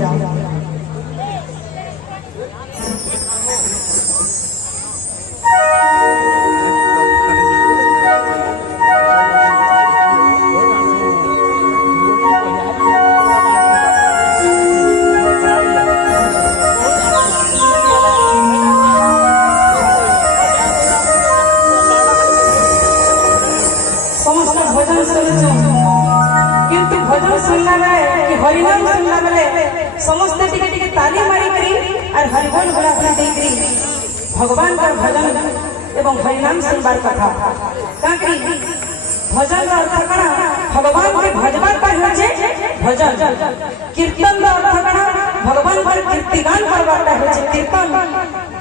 राम। समस्त भजन सुनुचु किंतु भजन सुनला बेले कि हरिनाम सुनला बेले समस्त टिके टिके ताली मारी करी और हरिबोल बोला दे करी भगवान का भजन एवं हरिनाम सुनबार कथा काकरी भजन का अर्थ कणा भगवान के भजबार पर होचे भजन कीर्तन का अर्थ कणा भगवान पर कीर्तिगान करबाटा होचे कीर्तन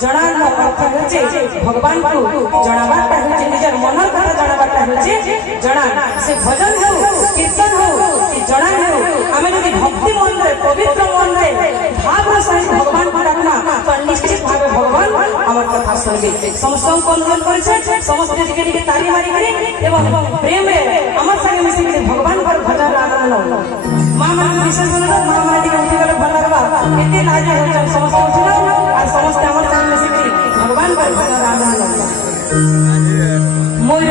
जणान का अर्थ होचे भगवान को जणाबाटा होचे निजर मनर कथा जणाबाटा होचे जणान से भजन हो कीर्तन हो कि जणान हो आमे यदि भक्ति मन रे पवित्र मन रे भाव सहित भगवान को डाकना तो निश्चित भावे भगवान हमर कथा सुनबे समस्त को अनुरोध करे समस्त टिके टिके ताली मारी करे एवं प्रेम में हमर संगे मिसी के भगवान पर भजन आनंद मां मन विशेष अनुरोध मां मन टिके उठी गले भला रबा एते लाजे हो समस्त उठना और समस्त हमर संगे मिसी के भगवान पर भजन आनंद मोर